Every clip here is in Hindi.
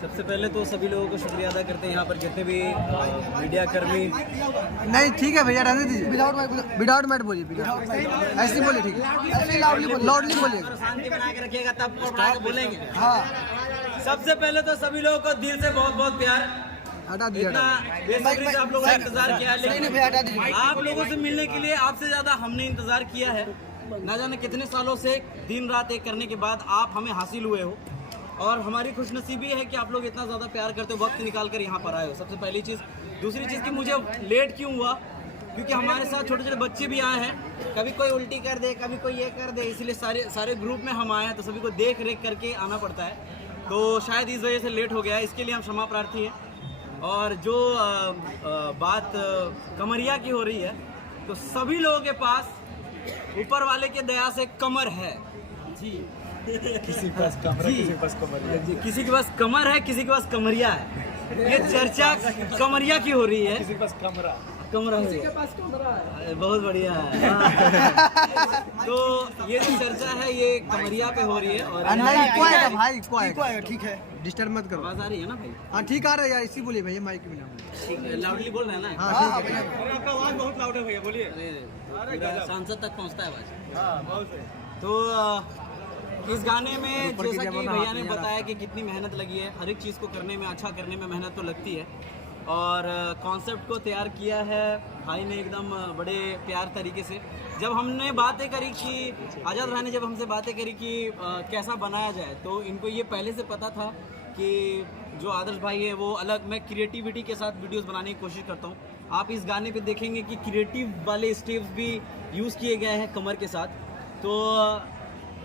सबसे पहले तो सभी लोगों को शुक्रिया अदा करते हैं यहाँ पर जितने भी मीडिया कर्मी। नहीं ठीक है भैया, रहने दीजिए। विदाउट मैट बोलिए, ऐसे ही बोलिए, ठीक है, ऐसे लाउडली बोलिए। शांति बना के रखिएगा तब बोलेंगे। हाँ, सबसे पहले तो सभी लोगों को दिल से बहुत बहुत प्यार। हटा दिया। इतना बेसब्री से आप लोगों ने इंतजार किया है, लेकिन हटा दीजिए। आप लोगों से मिलने के लिए आपसे ज्यादा हमने इंतजार किया है। ना जाने कितने सालों से दिन रात एक करने के बाद आप हमें हासिल हुए हो, और हमारी खुशनसीबी है कि आप लोग इतना ज़्यादा प्यार करते हो, वक्त निकाल कर यहाँ पर आए हो। सबसे पहली चीज़। दूसरी चीज़ कि मुझे लेट क्यों हुआ, क्योंकि हमारे साथ छोटे छोटे बच्चे भी आए हैं। कभी कोई उल्टी कर दे, कभी कोई ये कर दे, इसलिए सारे ग्रुप में हम आए हैं, तो सभी को देख रेख करके आना पड़ता है। तो शायद इस वजह से लेट हो गया है, इसके लिए हम क्षमा प्रार्थी हैं। और जो बात कमरिया की हो रही है, तो सभी लोगों के पास ऊपर वाले के दया से कमर है जी। किसी के पास कमरा, किसी के पास कमरिया जी, किसी के पास कमर है, किसी के पास कमरिया है। ये चर्चा कमरिया की हो रही है। किसी के पास कमरा किसी के पास कमरा है। बहुत बढ़िया है। तो ये जो चर्चा है ये कमरिया पे हो रही है। और भाई ठीक है, डिस्टर्ब मत करो। आवाज आ रही है ना भाई? हाँ ठीक आ रहा है यार, इसी बोलिए भैया, माइक में लाउडली बोल रहे हैं ना? हाँ ठीक है। आपका आवाज बहुत लाउड है भैया, बोलिए। सांसद तक पहुंचता है आवाज। तो इस गाने में जैसा कि भैया ने बताया कि कितनी मेहनत लगी है, हर एक चीज़ को करने में, अच्छा करने में मेहनत तो लगती है। और कॉन्सेप्ट को तैयार किया है भाई ने एकदम बड़े प्यार तरीके से। जब हमने बातें करी कि आज़ाद भाई ने जब हमसे बातें करी कि कैसा बनाया जाए, तो इनको ये पहले से पता था कि जो आदर्श भाई है वो अलग, मैं क्रिएटिविटी के साथ वीडियोस बनाने की कोशिश करता हूँ। आप इस गाने पे देखेंगे कि क्रिएटिव वाले स्टेप्स भी यूज़ किए गए हैं कमर के साथ। तो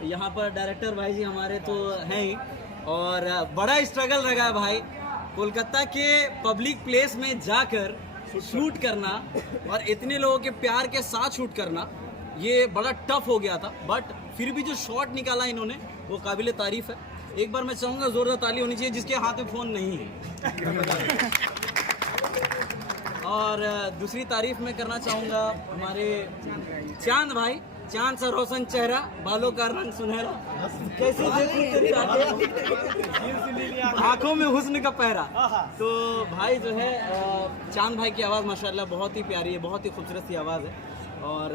यहाँ पर डायरेक्टर भाई जी हमारे तो हैं ही, और बड़ा स्ट्रगल लगा है भाई। कोलकाता के पब्लिक प्लेस में जाकर शूट करना और इतने लोगों के प्यार के साथ शूट करना, ये बड़ा टफ हो गया था। बट फिर भी जो शॉट निकाला इन्होंने वो काबिले तारीफ है। एक बार मैं चाहूँगा जोरदार ताली होनी चाहिए जिसके हाथ में फ़ोन नहीं है। और दूसरी तारीफ मैं करना चाहूँगा हमारे चांद भाई, चांद सा रोशन चेहरा, बालों का रंग सुनहरा, कैसी आंखों में हुस्न का पहरा। तो भाई जो है चांद भाई की आवाज़ माशाल्लाह बहुत ही प्यारी है, बहुत ही खूबसूरत सी आवाज़ है। और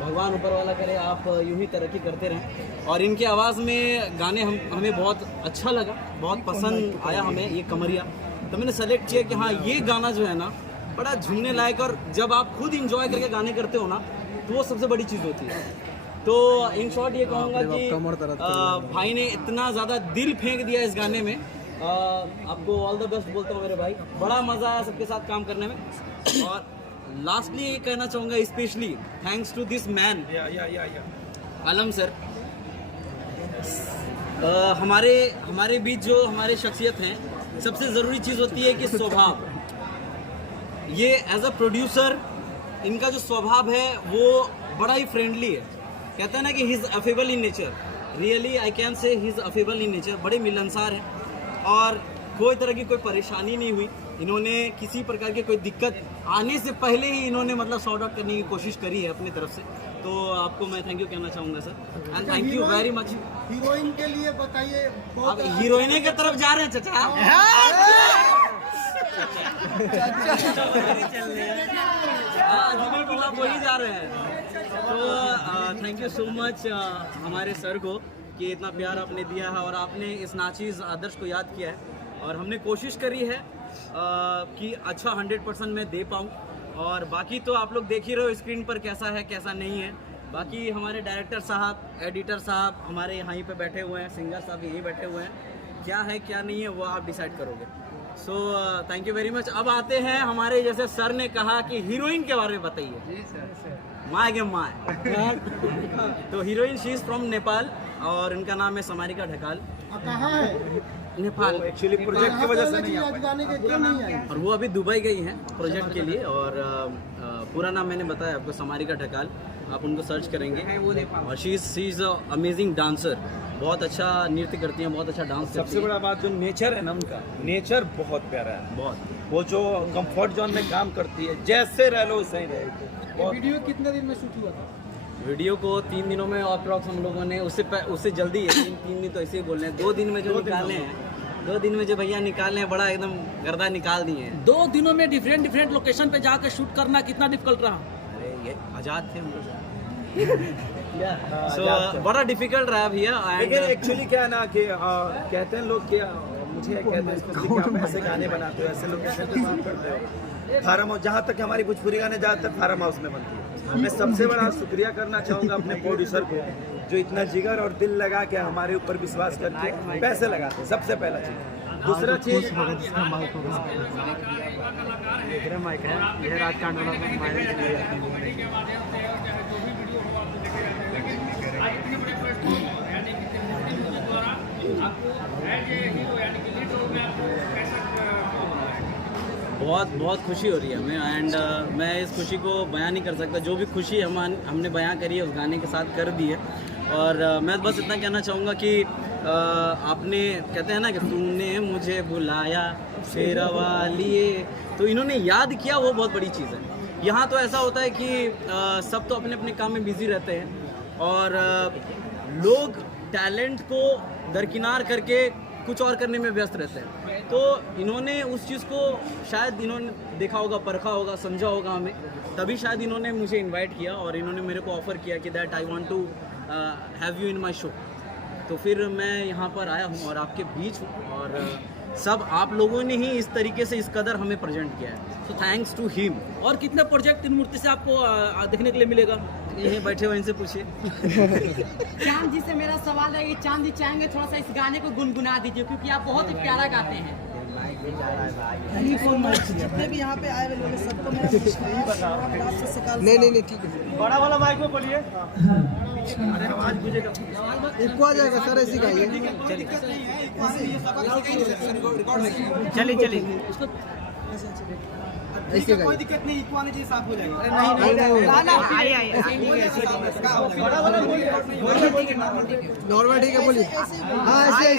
भगवान ऊपर वाला करे आप यूं ही तरक्की करते रहें। और इनकी आवाज़ में गाने हमें बहुत अच्छा लगा, बहुत पसंद आया हमें ये कमरिया। तो मैंने सेलेक्ट किया कि हाँ ये गाना जो है ना बड़ा झूमने लायक, और जब आप खुद इंजॉय करके गाने करते हो ना तो वो सबसे बड़ी चीज़ होती है। तो इन शॉर्ट ये कहूँगा कि भाई ने इतना ज़्यादा दिल फेंक दिया इस गाने में। आपको ऑल द बेस्ट बोलता हूँ मेरे भाई, बड़ा मज़ा आया सबके साथ काम करने में। और लास्टली ये कहना चाहूँगा specially thanks to this man Alam sir. हमारे बीच जो हमारे शख्सियत हैं, सबसे ज़रूरी चीज़ होती है कि स्वभाव। ये एज अ प्रोड्यूसर इनका जो स्वभाव है वो बड़ा ही फ्रेंडली है। कहते हैं ना कि he is affable in nature, really I can say he is affable in nature. बड़े मिलनसार हैं और कोई तरह की कोई परेशानी नहीं हुई। इन्होंने किसी प्रकार की कोई दिक्कत आने से पहले ही इन्होंने मतलब सॉर्ट आउट करने की कोशिश करी है अपनी तरफ से। तो आपको मैं थैंक यू कहना चाहूँगा sir, and thank you very much. Heroine के लिए बताइए। आप हीरोइने की तरफ जा रहे हैं चाचा? बिल्कुल आप वही जा रहे हैं। तो थैंक यू सो मच हमारे सर को कि इतना प्यार आपने दिया है और आपने इस नाचीज़ आदर्श को याद किया है। और हमने कोशिश करी है कि अच्छा 100% मैं दे पाऊँ। और बाकी तो आप लोग देख ही रहे हो स्क्रीन पर कैसा है कैसा नहीं है। बाकी हमारे डायरेक्टर साहब, एडिटर साहब हमारे यहाँ पे बैठे हुए हैं, सिंगर साहब यही बैठे हुए हैं। क्या है क्या नहीं है वो आप डिसाइड करोगे। So thank you very much. अब आते हैं हमारे जैसे सर ने कहा कि हीरोइन के बारे में बताइए। जी सर। माँ के माँ तो heroine she is from Nepal और इनका नाम है समारिका ढकाल। कहाँ है? नेपाल एक्चुअली प्रोजेक्ट की वजह से नहीं आ पाए। गाने के क्यों नहीं आए? और वो अभी दुबई गई हैं प्रोजेक्ट के लिए। और पूरा नाम मैंने बताया आपको, समारिका ठकाल, आप उनको सर्च करेंगे। और शी इज़ अमेजिंग डांसर, बहुत अच्छा नृत्य करती हैं, बहुत अच्छा डांस करती सबसे हैं। बड़ा बात जो नेचर है ना उनका, नेचर बहुत प्यारा है। बहुत वो जो कंफर्ट जोन में काम करती है, जैसे रह लो वैसे ही रहे। वीडियो कितने दिन में शूट हुआ था? वीडियो को 3 दिनों में अप्रॉक्स हम लोगों ने, उससे जल्दी है, 3 दिन तो ऐसे ही बोल रहे हैं, 2 दिन में जो निकाले हैं, 2 दिन में जो भैया निकाले हैं, बड़ा एकदम गर्दा निकाल दिए हैं। 2 दिनों में डिफरेंट लोकेशन पे जाकर शूट करना कितना डिफिकल्ट रहा? अरे ये आज़ाद थे हम लोग। So, बड़ा डिफिकल्ट रहा भैया। लेकिन एक्चुअली क्या है ना कि कहते हैं लोग कि मुझे कहते हैं स्पेशली कि आप ऐसे गाने बनाते हो, ऐसे लोकेशन पे काम करते हो, फार्म हाउस, जहाँ तक हमारी भोजपुरी गाने ज़्यादातर फार्म हाउस में बनती है। मैं सबसे बड़ा शुक्रिया करना चाहूँगा अपने प्रोड्यूसर को, जो इतना जिगर और दिल लगा के हमारे ऊपर विश्वास करके पैसे लगाते हैं, सबसे पहला चीज़। दूसरा चीज़, बहुत बहुत खुशी हो रही है हमें। एंड मैं इस खुशी को बयां नहीं कर सकता। जो भी खुशी हमने बयां करी है उस गाने के साथ कर दी है। और मैं बस इतना कहना चाहूँगा कि आपने, कहते हैं ना कि तुमने मुझे बुलाया शेरवा लिए, तो इन्होंने याद किया, वो बहुत बड़ी चीज़ है। यहाँ तो ऐसा होता है कि सब तो अपने अपने काम में बिजी रहते हैं और लोग टैलेंट को दरकिनार करके कुछ और करने में व्यस्त रहते हैं। तो इन्होंने उस चीज़ को शायद इन्होंने देखा होगा, परखा होगा, समझा होगा हमें, तभी शायद इन्होंने मुझे इनवाइट किया और इन्होंने मेरे को ऑफ़र किया कि that I want to have you in my show. तो फिर मैं यहाँ पर आया हूँ और आपके बीच हूँ और सब आप लोगों ने ही इस तरीके से इस कदर हमें प्रेजेंट किया है। So thanks to him. और कितने प्रोजेक्ट इन मूर्ति से आपको देखने के लिए मिलेगा? ये बैठे हुए इनसे पूछिए। चांद जी से मेरा सवाल है कि चांद जी चाहेंगे थोड़ा सा इस गाने को गुनगुना दीजिए, क्योंकि आप बहुत ही प्यारा गाते हैं। जितने भी यहाँ पे आए हुए लोग सबको मेरा नहीं ठीक है। बड़ा वाला माइक में बोलिए। इको आ जाएगा सर, ऐसी गाइए। चलिए ऐसे गाइए। दिक्कत नहीं, इक्वालिटी साफ हो जाएगी। नॉर्मल ठीक है, बोलिए। हाँ ऐसे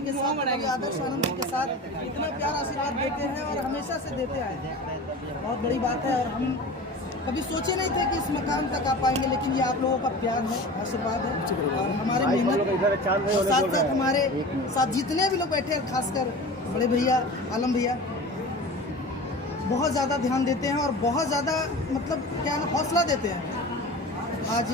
के साथ, आदर्श आनंद के साथ इतना प्यार आशीर्वाद देते हैं और हमेशा से देते आए हैं। बहुत बड़ी बात है और हम कभी सोचे नहीं थे कि इस मकाम तक आ पाएंगे, लेकिन ये आप लोगों का प्यार है, आशीर्वाद है और हमारे मेहनत, साथ साथ हमारे साथ जितने भी लोग बैठे हैं, खासकर बड़े भैया आलम भैया बहुत ज़्यादा ध्यान देते हैं और बहुत ज़्यादा मतलब क्या ना हौसला देते हैं। आज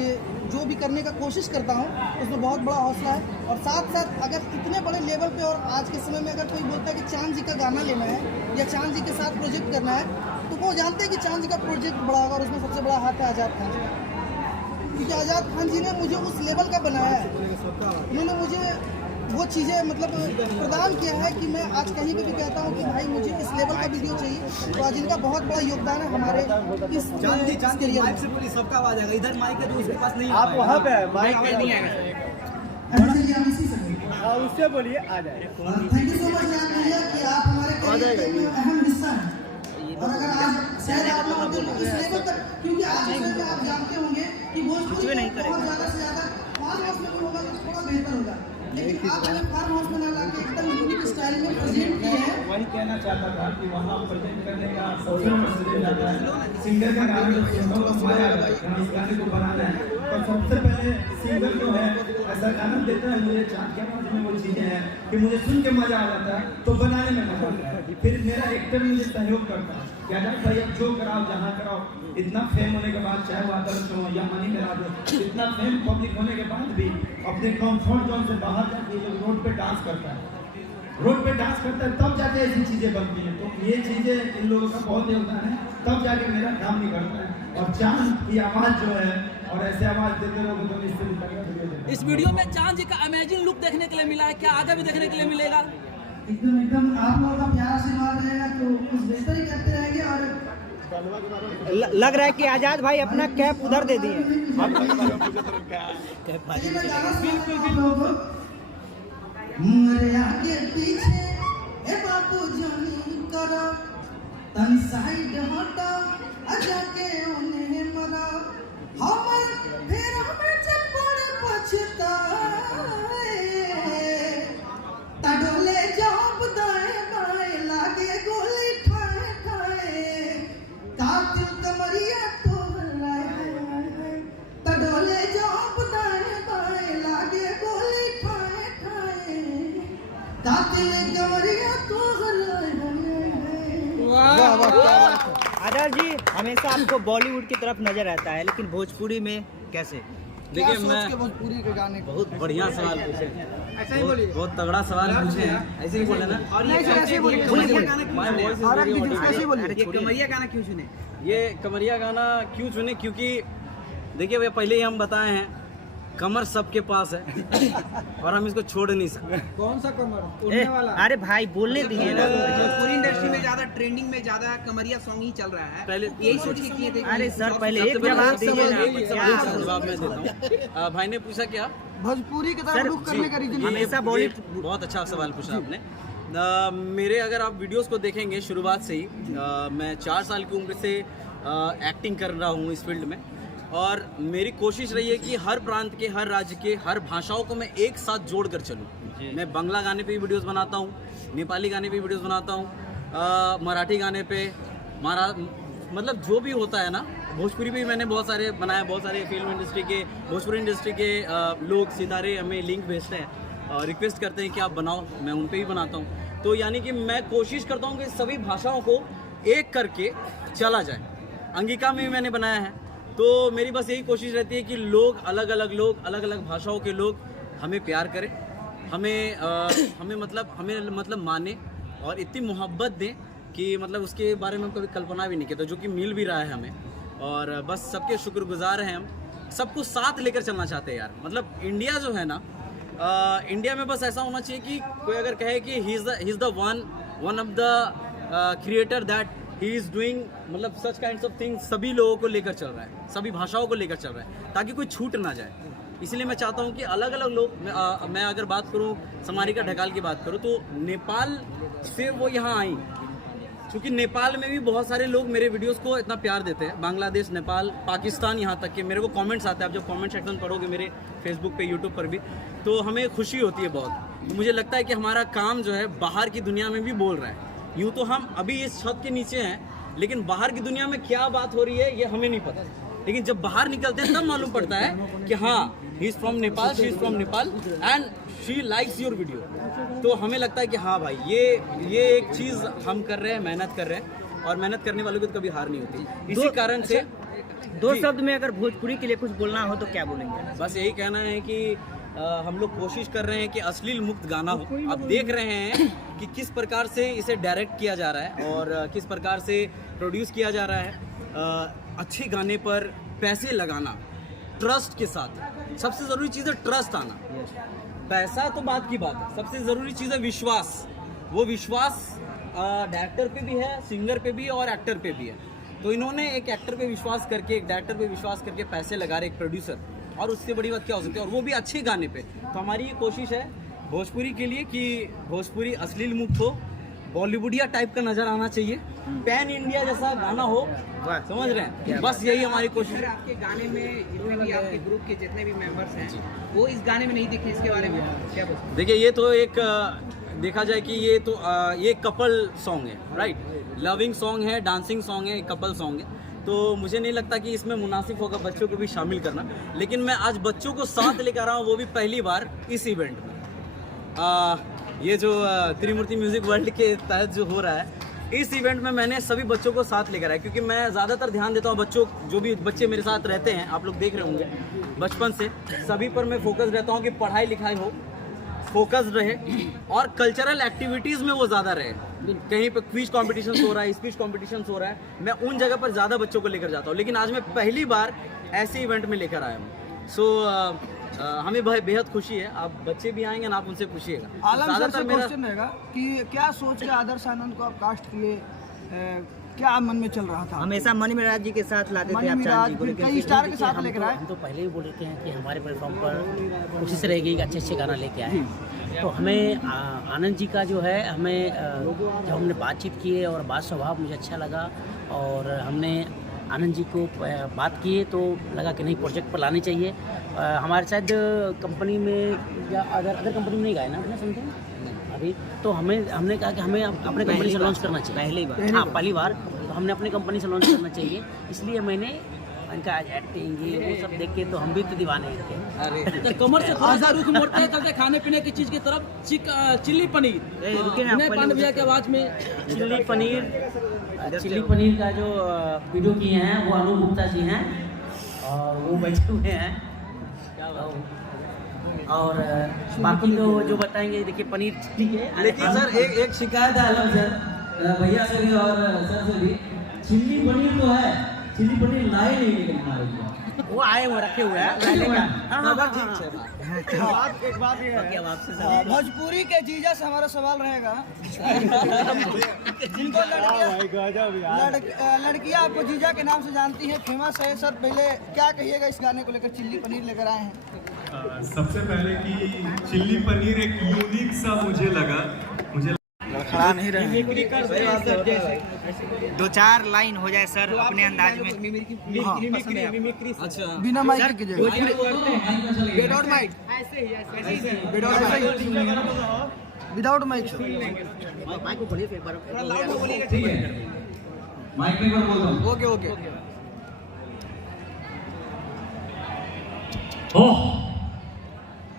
जो भी करने का कोशिश करता हूँ उसमें बहुत बड़ा हौसला है। और साथ साथ अगर इतने बड़े लेवल पे और आज के समय में अगर कोई बोलता है कि चांद जी का गाना लेना है या चांद जी के साथ प्रोजेक्ट करना है, तो वो जानते हैं कि चांद जी का प्रोजेक्ट बड़ा होगा और उसमें सबसे बड़ा हाथ है आज़ाद खान जी का। क्योंकि आज़ाद खान जी ने मुझे उस लेवल का बनाया है, उन्होंने मुझे वो चीज़ें मतलब प्रदान किया है कि मैं आज कहीं पे भी कहता हूँ कि भाई मुझे इस लेवल का वीडियो चाहिए। तो आज इनका बहुत बड़ा योगदान है हमारे इस करियर में। सबका आवाज आएगा, इधर माइक है तो उसके पास नहीं, आप वहाँ पे है, माइक पे नहीं आएगा। उससे बोलिए, आ जाए। थैंक यू सो मच भैया कि आप हमारे करियर में अहम हिस्सा हैं। और अगर आज शायद आप लोग इस लेवल तक, क्योंकि आज के समय में आप जानते होंगे कि भोजपुरी में बहुत ज़्यादा से ज़्यादा फार्म हाउस में होगा तो थोड़ा बेहतर होगा, लेकिन आप हमें फार्म हाउस में ना लाके एकदम यूनिक स्टाइल में प्रेजेंट किए हैं। वही कहना चाहता था कि वहाँ प्रेजेंट करने का सबसे मसले जाता है सिंगर का गाना जो इस गाने को बनाना है, तो सबसे पहले सिंगर जो है ऐसा गाना देता है, मुझे क्या में वो चीज़ें हैं कि मुझे सुन के मजा आ जाता है, तो बनाने में मजा आता है। फिर मेरा एक्टर मुझे सहयोग करता है, क्या जाए भाई अब जो कराओ जहाँ कराओ, इतना फेम होने के बाद चाहे वो आदर्श हो या मनी करा दो, इतना फेम पब्लिक होने के बाद भी अपने कंफर्ट जोन से बाहर जाके लोग रोड पे डांस करता है, रोड पे डांस करता है, तब जाके ऐसी चीज़ें बनती हैं। तो ये चीज़ें इन लोगों का बहुत योगदान है, तब जाके मेरा काम नहीं करता है। और चांद की आवाज़ जो है, और ऐसे आवाज़ देते रहोगे तो इससे निकल। इस वीडियो में चांद जी का अमेजिंग लुक देखने के लिए मिला है, क्या आगे भी देखने के लिए मिलेगा? एकदम आप लोगों का प्यार आशीर्वाद रहेगा तो कुछ बेहतर ही करते रहेंगे। और लग रहा है कि आजाद भाई अपना कैप उधर दे दिए। मेरे आगे पीछे ए बाबू जानी करो तन साइड हटा आजा के उन्हें मरा हमर फिर हमें चपड़ पछताए तडोले जॉब दाए बाए लागे गोली ठाए ठाए कातिल कमरिया तो लाए तडोले जॉब दाए बाए लागे गोली ठाए ठाए कातिल कमरिया तो आजाद जी हमेशा आपको बॉलीवुड की तरफ नजर आता है, लेकिन भोजपुरी में कैसे? देखिए मैं भोजपुरी के गाने बहुत बढ़िया सवाल पूछे, बहुत तगड़ा सवाल पूछे हैं, ऐसे ही बोले ना। और ये कमरिया गाना क्यों चुने? ये कमरिया गाना क्यों चुने? क्योंकि देखिए भैया पहले ही हम बताए हैं कमर सबके पास है और हम इसको छोड़ नहीं सकते। कौन सा कमर उड़ने वाला? अरे भाई बोलने दीजिए ना। भोजपुरी इंडस्ट्री में ज्यादा ट्रेंडिंग में ज्यादा कमरिया सॉन्ग ही चल रहा है, पहले यही सोच के किए थे। अरे सर पहले एक जवाब दीजिए ना। जवाब मैं देता हूँ। भाई ने पूछा क्या? भोजपुरी की तरफ रुख करने का रीजन हमेशा बॉलीवुड। बहुत अच्छा सवाल पूछा आपने। मेरे अगर आप वीडियोस को देखेंगे शुरुआत से ही मैं 4 साल की उम्र से एक्टिंग कर रहा हूँ इस फील्ड में, और मेरी कोशिश रही है कि हर प्रांत के, हर राज्य के, हर भाषाओं को मैं एक साथ जोड़ कर चलूँ। मैं बांग्ला गाने पे भी वीडियोस बनाता हूँ, नेपाली गाने पे भी वीडियोस बनाता हूँ, मराठी गाने पे, मतलब जो भी होता है ना, भोजपुरी पे भी मैंने बहुत सारे बनाए। बहुत सारे फिल्म इंडस्ट्री के, भोजपुरी इंडस्ट्री के लोग, सितारे हमें लिंक भेजते हैं और रिक्वेस्ट करते हैं कि आप बनाओ, मैं उन पे भी बनाता हूँ। तो यानी कि मैं कोशिश करता हूँ कि सभी भाषाओं को एक करके चला जाए। अंगिका में भी मैंने बनाया है। तो मेरी बस यही कोशिश रहती है कि लोग, अलग अलग भाषाओं के लोग हमें प्यार करें, हमें मतलब माने और इतनी मोहब्बत दें कि मतलब उसके बारे में हम कभी कल्पना भी नहीं किया, जो कि मिल भी रहा है हमें। और बस सबके शुक्रगुजार हैं हम, सबको साथ लेकर चलना चाहते हैं यार। मतलब इंडिया जो है ना, इंडिया में बस ऐसा होना चाहिए कि कोई अगर कहे कि he is the one of the creator that he is doing, मतलब सच काइंड्स ऑफ थिंग्स, सभी लोगों को लेकर चल रहा है, सभी भाषाओं को लेकर चल रहा है, ताकि कोई छूट ना जाए। इसलिए मैं चाहता हूँ कि अलग अलग लोग, मैं अगर बात करूँ समारिका ढकाल की बात करूँ, तो नेपाल से वो यहाँ आई, क्योंकि नेपाल में भी बहुत सारे लोग मेरे वीडियोस को इतना प्यार देते हैं। बांग्लादेश, नेपाल, पाकिस्तान, यहाँ तक कि मेरे को कमेंट्स आते हैं। आप जब कमेंट सेक्शन पढ़ोगे मेरे फेसबुक पे, यूट्यूब पर भी, तो हमें खुशी होती है बहुत। तो मुझे लगता है कि हमारा काम जो है बाहर की दुनिया में भी बोल रहा है। यूँ तो हम अभी इस छत के नीचे हैं, लेकिन बाहर की दुनिया में क्या बात हो रही है ये हमें नहीं पता। लेकिन जब बाहर निकलते हैं तब मालूम पड़ता है कि हाँ, he is from Nepal, she is from Nepal and she likes your video. तो हमें लगता है कि हाँ भाई, ये एक चीज़ हम कर रहे हैं, मेहनत कर रहे हैं, और मेहनत करने वालों की तो कभी हार नहीं होती। इसी कारण से दो शब्द में अगर भोजपुरी के लिए कुछ बोलना हो तो क्या बोलेंगे? बस यही कहना है कि हम लोग कोशिश कर रहे हैं कि अश्लील मुक्त गाना हो। आप देख रहे हैं कि किस प्रकार से इसे डायरेक्ट किया जा रहा है और किस प्रकार से प्रोड्यूस किया जा रहा है। अच्छे गाने पर पैसे लगाना ट्रस्ट के साथ, सबसे ज़रूरी चीज़ है ट्रस्ट आना। पैसा तो बात की बात है, सबसे ज़रूरी चीज़ है विश्वास। वो विश्वास डायरेक्टर पे भी है, सिंगर पे भी है और एक्टर पे भी है। तो इन्होंने एक एक्टर पे विश्वास करके, एक डायरेक्टर पे विश्वास करके पैसे लगा रहे, एक प्रोड्यूसर, और उससे बड़ी बात क्या हो सकती है, और वो भी अच्छे गाने पे। तो हमारी ये कोशिश है भोजपुरी के लिए कि भोजपुरी अश्लील मुक्त हो, बॉलीवुडिया टाइप का नज़र आना चाहिए, पैन इंडिया जैसा गाना हो, समझ रहे हैं? बस यही हमारी कोशिश है। आपके गाने में जितने भी आपके ग्रुप के जितने भी मेंबर्स हैं, वो इस गाने में नहीं दिखे, इसके बारे में क्या बोलते? देखिए, ये तो एक देखा जाए कि ये कपल सॉन्ग है, राइट? लविंग सॉन्ग है, डांसिंग सॉन्ग है, कपल सॉन्ग है। तो मुझे नहीं लगता कि इसमें मुनासिब होगा बच्चों को भी शामिल करना, लेकिन मैं आज बच्चों को साथ लेकर आ रहा हूँ, वो भी पहली बार इस इवेंट में। ये जो त्रिमूर्ति म्यूजिक वर्ल्ड के तहत जो हो रहा है, इस इवेंट में मैंने सभी बच्चों को साथ लेकर आया, क्योंकि मैं ज़्यादातर ध्यान देता हूँ बच्चों, जो भी बच्चे मेरे साथ रहते हैं, आप लोग देख रहे होंगे बचपन से, सभी पर मैं फोकस रहता हूँ कि पढ़ाई लिखाई हो, फोकस रहे, और कल्चरल एक्टिविटीज़ में वो ज़्यादा रहे। कहीं पे क्विज कॉम्पिटिशन हो रहा है, स्पीच कॉम्पिटिशन हो रहा है, मैं उन जगह पर ज़्यादा बच्चों को लेकर जाता हूँ। लेकिन आज मैं पहली बार ऐसे इवेंट में लेकर आया हूँ। सो हमें बेहद खुशी है। आप बच्चे भी आएंगे ना, आप उनसे पूछिएगा। आलम सर से क्वेश्चन रहेगा कि क्या सोच के आदर्श आनंद को आप कास्ट किए, क्या मन में चल रहा था? हमेशा मनी मिराज जी के साथ लाते थे मनी आप मिराज चांद जी को, फिर लेकिन कई स्टार के साथ लेकर आए। हम तो पहले ही बोल रहे हैं कि हमारे प्लेटफॉर्म पर कोशिश रहेगी कि अच्छे अच्छे गाना लेके आए। तो हमें आनंद जी का जो है हमें जब हमने बातचीत की और बात स्वभाव मुझे अच्छा लगा और हमने आनंद जी को बात की तो लगा कि नहीं प्रोजेक्ट पर लानी चाहिए। हमारे शायद कंपनी में या अदर कंपनी में नहीं गाए ना समथिंग अभी, तो हमने कहा कि हमें अपने कंपनी से लॉन्च करना चाहिए पहली बार। हाँ पहली बार तो हमने अपनी कंपनी से लॉन्च करना चाहिए, इसलिए मैंने इनका एक्टिंग ये वो सब देख के तो हम भी तो दीवाने थे। तो कमर से थोड़ा सा रुख मोड़ते हैं करते खाने पीने की चीज की तरफ। चिल्ली पनीर विनय पांडे भैया की आवाज में चिल्ली पनीर का जो वीडियो किए हैं वो अनु गुप्ता जी हैं और वो बैठे हुए हैं। और बाकी तो जो बताएंगे देखिए पनीर ठीक है। लेकिन सर एक शिकायत है अलग सर भैया से भी और सर से भी, चिल्ली पनीर तो है, चिल्ली पनीर लाए नहीं लेकिन हमारे वो आए वो रखे हुए हैं एक बात ये है, भोजपुरी के जीजा से हमारा सवाल रहेगा, जिनको लड़कियां आपको जीजा के नाम से जानती हैं, फेमस है सर, पहले क्या कहिएगा इस गाने को लेकर? चिल्ली पनीर लेकर आए हैं। सबसे पहले कि चिल्ली पनीर एक यूनिक सा मुझे लगा, मुझे खड़ा नहीं रहे। 2-4 लाइन हो जाए सर अपने अंदाज में। अच्छा बिना माइक के विदाउट माइक, विदाउट माइक। ठीक है माइक में बोल दो। Okay okay.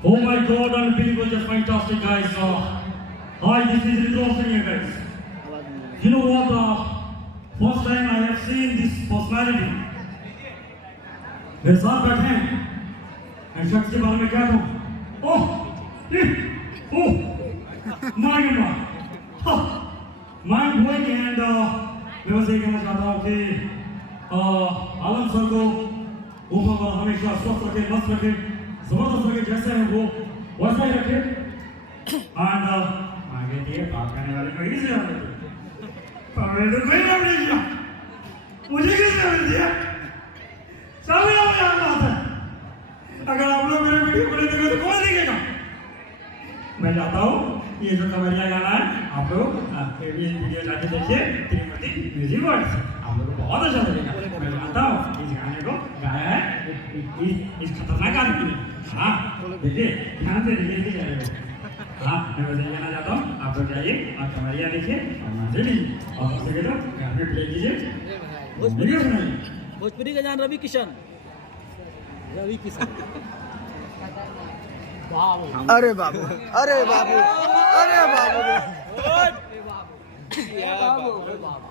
Oh my God, unbelievable, just fantastic, guys. Hi, this is Ridwan Singh, guys. You know what? First time I have seen this personality. मेरे साथ बैठे हैं, मैं शख्स के बारे में क्या कहूँ? mind blowing, and मैं बस ये कहना चाहता हूँ कि आलम सर को ऊपर हमेशा स्वस्थ रखे, मस्त रखे, जबरदस्त रखे, जैसे हैं वो वैसा ही रखे। एंड आगे दिए बात करने वाले को ही से आगे तो कोई नाम नहीं दिया, मुझे किसने मिल दिया? सभी लोग यहाँ बात है। अगर आप लोग मेरे वीडियो को नहीं देखेंगे तो कौन देखेगा? मैं चाहता हूँ ये जो कमरिया गाना है आप लोग ये वीडियो जाके देखिए श्रीमती म्यूजिक वर्ल्ड से, आप लोग को बहुत अच्छा लगेगा। मैं जानता हूँ इस गाने को गाया है इस खतरनाक आदमी ने। हाँ देखिए ध्यान से देखिए। हाँ मैं बस ये कहना चाहता हूँ आप लोग जाइए और कमरिया देखिए और मजे लीजिए और हो सके तो घर में प्ले कीजिए, वीडियो सुनाइए। भोजपुरी का जान रवि किशन। अरे बाबू, अरे बाबू, अरे बाबू, अरे बाप रे बाप,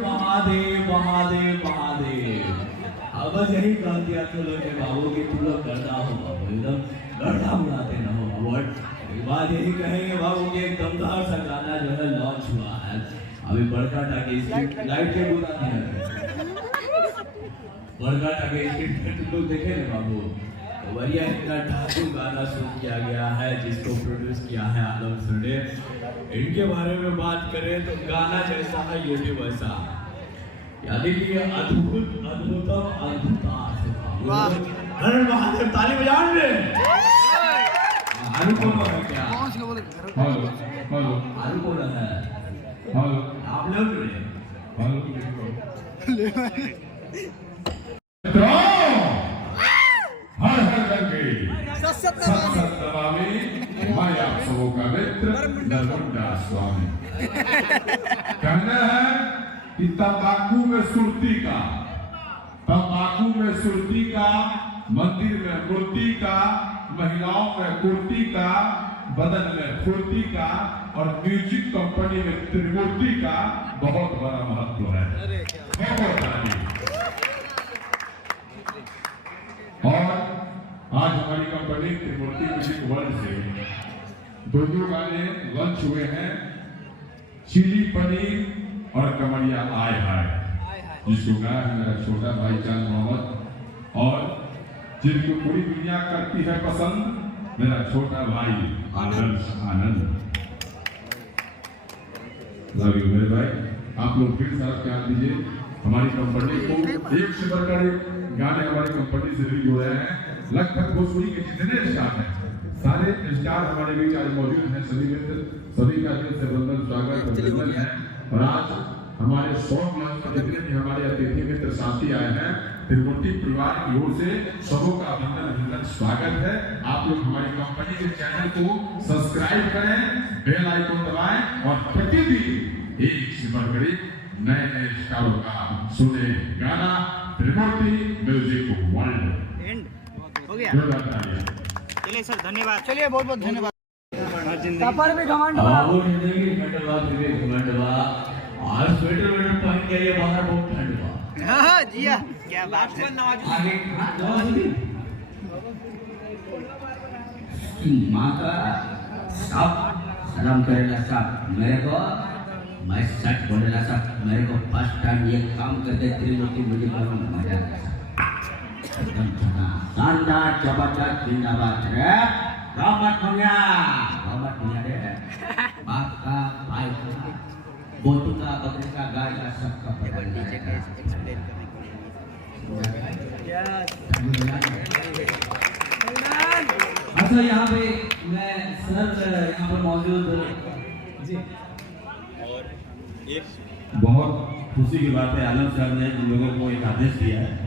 महादेव महादेव महादेव। अब बस यही कह दिया तो लोग बाबू की तुम लोग गर्दा हो बाबू, एकदम गर्दा उड़ाते रहो बाबू। एक बात यही कहेंगे बाबू की एक दमदार सा गाना जो है लॉन्च हुआ है अभी बड़का टाके लाइट के बुला नहीं है, बड़का टाके तुम लोग देखे ना बाबू, तो बढ़िया इनका ठाकुर गाना शूट किया गया है जिसको प्रोड्यूस किया है आलम सर ने। इनके बारे में बात करें तो गाना जैसा है ये भी वैसा, यानी कि अद्भुत अद्भुतम अद्भुत। अरे महादेव ताली बजाओ रे। आलू कौन है क्या? हेलो हेलो आलू कौन है? हेलो आप लोग रे। हेलो हर हर गंगे सत नमामि मैं आप सबों का मित्र नरमुंडा स्वामी। कहना है कि तंबाकू में सुरती का, तंबाकू में सुरती का, मंदिर में मूर्ति का, महिलाओं में कुर्ती का, बदन में फुर्ती का और म्यूजिक कंपनी में त्रिमूर्ति का बहुत बड़ा महत्व है। और आज हमारी कंपनी त्रिमूर्ति म्यूजिक वर्ल्ड से 2 गाने लॉन्च हुए हैं, चिली पनीर और कमरिया आए हाय, जिसको गाया है मेरा छोटा भाई जान मोहम्मद और जिनको पूरी दुनिया करती है पसंद मेरा छोटा भाई आनंद। लव यू मेरे भाई। आप लोग फिर साथ प्यार दीजिए हमारी कंपनी को। एक से बढ़कर एक गाने हमारी कंपनी से रिलीज हो रहे हैं। लगभग भोजपुरी के जितने स्टार हैं सारे स्टार हमारे बीच आज मौजूद हैं। सभी का दिल से वंदन स्वागत अभिनंदन है। और आज हमारे सॉन्ग लॉन्च पर जितने भी हमारे अतिथि मित्र साथी आए हैं, त्रिमूर्ति परिवार की ओर से सबों का अभिनंदन स्वागत है। आप लोग हमारी कंपनी के चैनल को सब्सक्राइब करें, बेल आइकन दबाएं और प्रतिदिन एक से बढ़कर नए नए स्टारों का सुने गाना त्रिमूर्ति म्यूजिक वर्ल्ड। एंड हो गया। चलिए सर, धन्यवाद। चलिए बहुत बहुत धन्यवाद। कपड़ में घमंड आज स्वेटर पहन के ये बाहर बहुत ठंड हुआ। हाँ जिया, क्या बात है। माता सब सलाम करेला सब मेरे को, मैं सच बोलेला सब मेरे को फर्स्ट टाइम ये काम करते त्रिमूर्ति म्यूजिक वर्ल्ड में मजा आया। एकदम शानदार जबरदस्त जिंदाबाद रे गमत दुनिया रे बाप का भाई का बोतू का बकरी का गाय का सबका अच्छा यहाँ पे मैं सर यहाँ पर मौजूद जी बहुत खुशी की बात है आनंद सर ने हम लोगों को एक आदेश दिया है